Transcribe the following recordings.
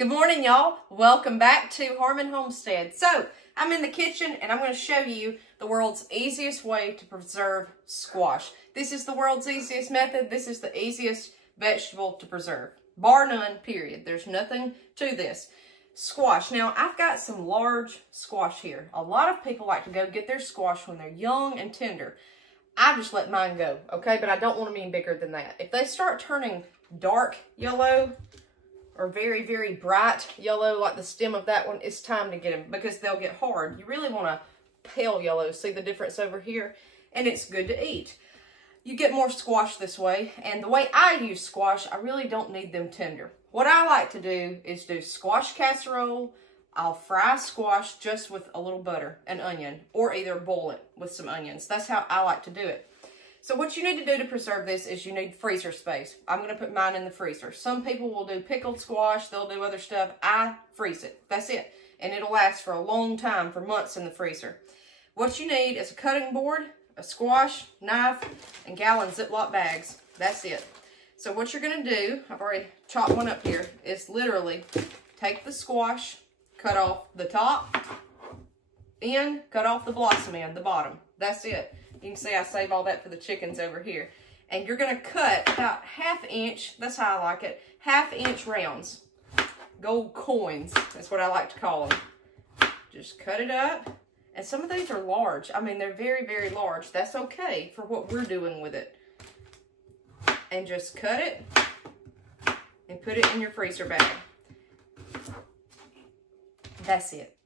Good morning, y'all. Welcome back to Harmon Homestead. So, I'm in the kitchen and I'm going to show you the world's easiest way to preserve squash. This is the world's easiest method. This is the easiest vegetable to preserve. Bar none, period. There's nothing to this. Squash. Now, I've got some large squash here. A lot of people like to go get their squash when they're young and tender. I just let mine go, okay? But I don't want them any bigger than that. If they start turning dark yellow or very, very bright yellow like the stem of that one, it's time to get them because they'll get hard. You really want a pale yellow. See the difference over here? And it's good to eat. You get more squash this way. And the way I use squash, I really don't need them tender. What I like to do is do squash casserole. I'll fry squash just with a little butter and onion, or either boil it with some onions. That's how I like to do it. So what you need to do to preserve this is you need freezer space. I'm going to put mine in the freezer. Some people will do pickled squash. They'll do other stuff. I freeze it. That's it. And it'll last for a long time, for months in the freezer. What you need is a cutting board, a squash, knife, and gallon Ziploc bags. That's it. So what you're going to do, I've already chopped one up here, is literally take the squash, cut off the top, and cut off the blossom end, the bottom. That's it. You can see I save all that for the chickens over here. And you're going to cut about 1/2 inch, that's how I like it, 1/2 inch rounds. Gold coins, that's what I like to call them. Just cut it up. And some of these are large. I mean, they're very, very large. That's okay for what we're doing with it. And just cut it and put it in your freezer bag. That's it.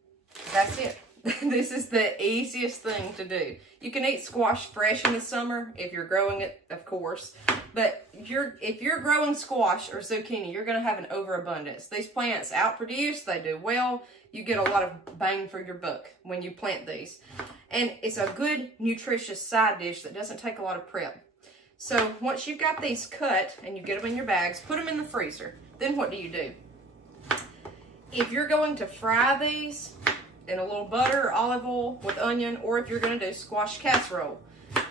That's it. This is the easiest thing to do. You can eat squash fresh in the summer if you're growing it, of course. But if you're growing squash or zucchini, you're going to have an overabundance. These plants outproduce. They do well. You get a lot of bang for your buck when you plant these. And it's a good, nutritious side dish that doesn't take a lot of prep. So once you've got these cut and you get them in your bags, put them in the freezer. Then what do? If you're going to fry these in a little butter or olive oil with onion, or if you're going to do squash casserole,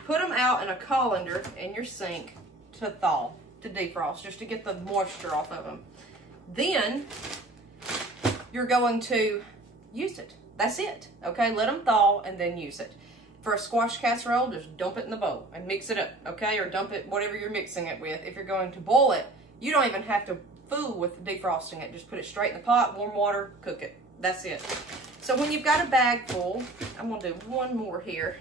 put them out in a colander in your sink to thaw, to defrost, just to get the moisture off of them. Then you're going to use it. That's it. Okay, let them thaw and then use it. For a squash casserole, just dump it in the bowl and mix it up, okay? Or dump it, whatever you're mixing it with. If you're going to boil it, you don't even have to fool with defrosting it. Just put it straight in the pot, warm water, cook it. That's it. So when you've got a bag full, I'm going to do one more here.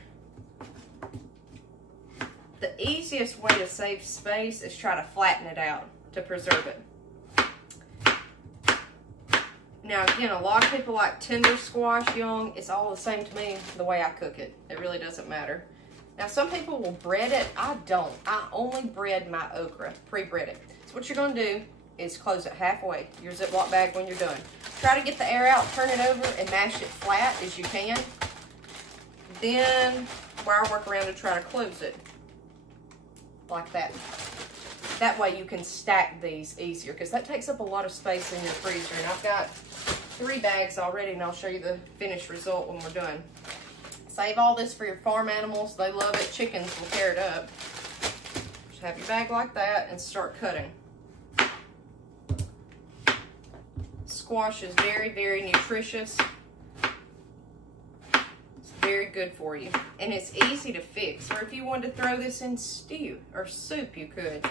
The easiest way to save space is try to flatten it out to preserve it. Now again, a lot of people like tender squash, young. It's all the same to me the way I cook it. It really doesn't matter. Now some people will bread it. I don't. I only bread my okra, pre-bread it. So what you're going to do is close it halfway, your Ziploc bag, when you're done. Try to get the air out, turn it over, and mash it flat as you can. Then wire work around to try to close it like that. That way you can stack these easier, because that takes up a lot of space in your freezer. And I've got 3 bags already, and I'll show you the finished result when we're done. Save all this for your farm animals. They love it. Chickens will tear it up. Just have your bag like that and start cutting. Squash is very, very nutritious. It's very good for you. And it's easy to fix. Or if you wanted to throw this in stew or soup, you could.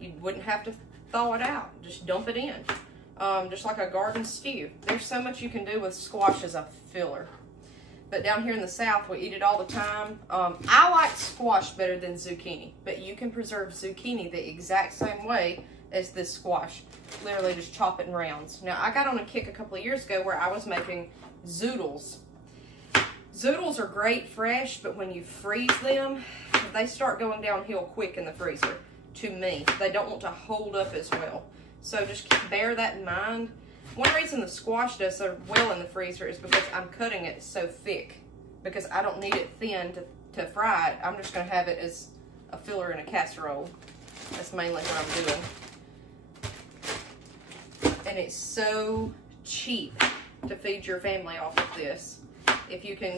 You wouldn't have to thaw it out. Just dump it in. Just like a garden stew. There's so much you can do with squash as a filler. But down here in the South, we eat it all the time. I like squash better than zucchini. But you can preserve zucchini the exact same way as this squash. Literally just chop it in rounds. Now, I got on a kick a couple of years ago where I was making zoodles. Zoodles are great fresh, but when you freeze them, they start going downhill quick in the freezer. To me, they don't want to hold up as well. So just bear that in mind. One reason the squash does so well in the freezer is because I'm cutting it so thick. Because I don't need it thin to fry it. I'm just going to have it as a filler in a casserole. That's mainly what I'm doing. And it's so cheap to feed your family off of this. If you can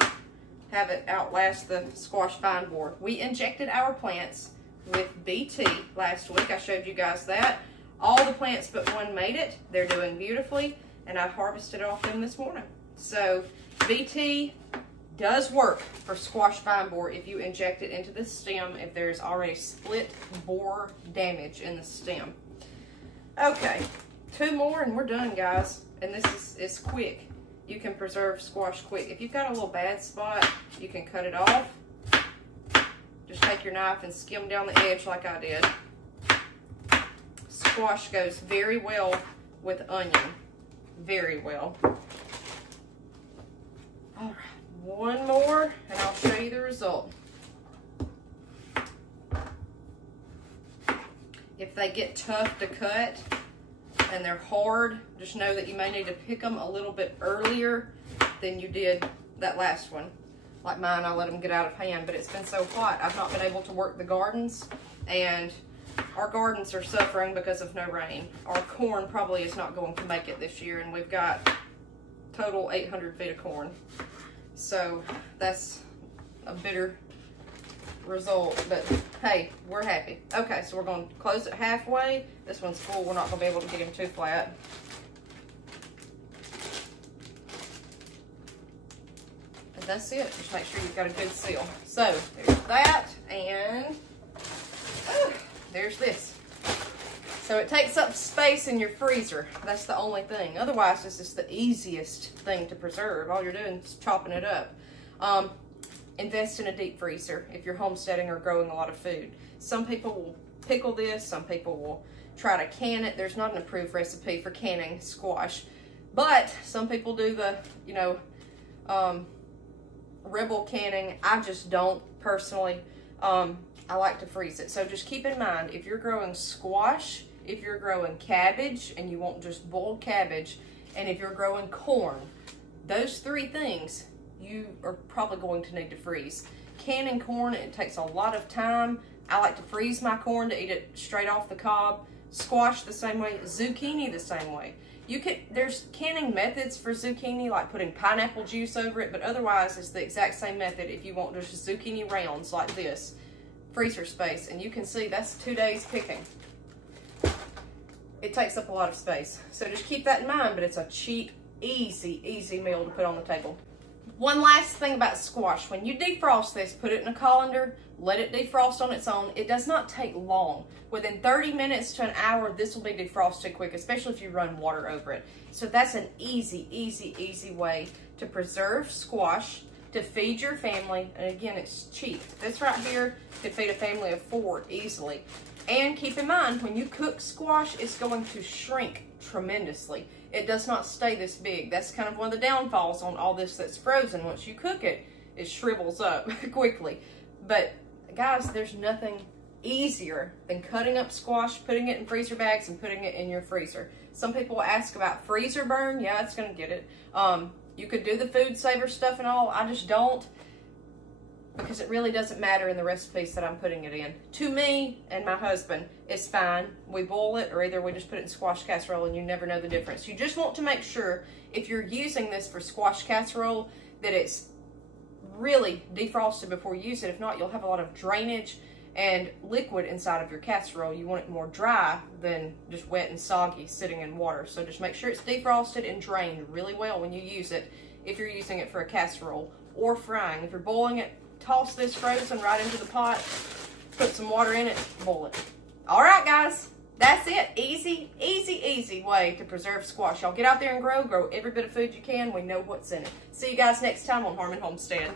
have it outlast the squash vine borer. We injected our plants with BT last week. I showed you guys that. All the plants but one made it. They're doing beautifully. and I harvested it off them this morning. So VT does work for squash vine borer if you inject it into the stem if there's already split borer damage in the stem. Okay, 2 more and we're done, guys. And this is quick. You can preserve squash quick. If you've got a little bad spot, you can cut it off. Just take your knife and skim down the edge like I did. Squash goes very well with onion. Very well. All right. 1 more and I'll show you the result. If they get tough to cut and they're hard, just know that you may need to pick them a little bit earlier than you did that last one. Like mine, I let them get out of hand, but it's been so hot, I've not been able to work the gardens, and our gardens are suffering because of no rain. Our corn probably is not going to make it this year, and we've got total 800 feet of corn. So that's a bitter result, but hey, we're happy. Okay, so we're going to close it halfway. This one's full. We're not going to be able to get him too flat. And that's it. Just make sure you've got a good seal. So there's that, and there's this. So it takes up space in your freezer. That's the only thing. Otherwise, this is the easiest thing to preserve. All you're doing is chopping it up. Invest in a deep freezer if you're homesteading or growing a lot of food. Some people will pickle this. Some people will try to can it. There's not an approved recipe for canning squash. But some people do the, you know, Rebel canning. I just don't personally. I like to freeze it. So just keep in mind, if you're growing squash, if you're growing cabbage and you want just boiled cabbage, and if you're growing corn, those 3 things you are probably going to need to freeze. Canning corn, it takes a lot of time. I like to freeze my corn to eat it straight off the cob. Squash the same way, zucchini the same way. There's canning methods for zucchini, like putting pineapple juice over it, but otherwise it's the exact same method if you want just zucchini rounds like this. Freezer space, and you can see that's 2 days picking. It takes up a lot of space, so just keep that in mind. But it's a cheap, easy meal to put on the table. One last thing about squash: when you defrost this, put it in a colander, let it defrost on its own. It does not take long. Within 30 minutes to an hour, this will be defrosted quick, especially if you run water over it. So that's an easy way to preserve squash, to feed your family, and again, it's cheap. This right here could feed a family of 4 easily. And keep in mind, when you cook squash, it's going to shrink tremendously. It does not stay this big. That's kind of one of the downfalls on all this that's frozen. Once you cook it, it shrivels up quickly. But guys, there's nothing easier than cutting up squash, putting it in freezer bags, and putting it in your freezer. Some people ask about freezer burn. Yeah, it's gonna get it. You could do the food saver stuff and all. I just don't, because it really doesn't matter in the recipes that I'm putting it in. To me and my husband, it's fine. We boil it, or either we just put it in squash casserole, and you never know the difference. You just want to make sure, if you're using this for squash casserole, that it's really defrosted before you use it. If not, you'll have a lot of drainage and liquid inside of your casserole. You want it more dry than just wet and soggy sitting in water. So just make sure it's defrosted and drained really well when you use it, if you're using it for a casserole or frying. If you're boiling it, toss this frozen right into the pot, put some water in it, boil it. All right, guys, that's it. Easy way to preserve squash. Y'all get out there and grow every bit of food you can. We know what's in it. See you guys next time on Harmon Homestead.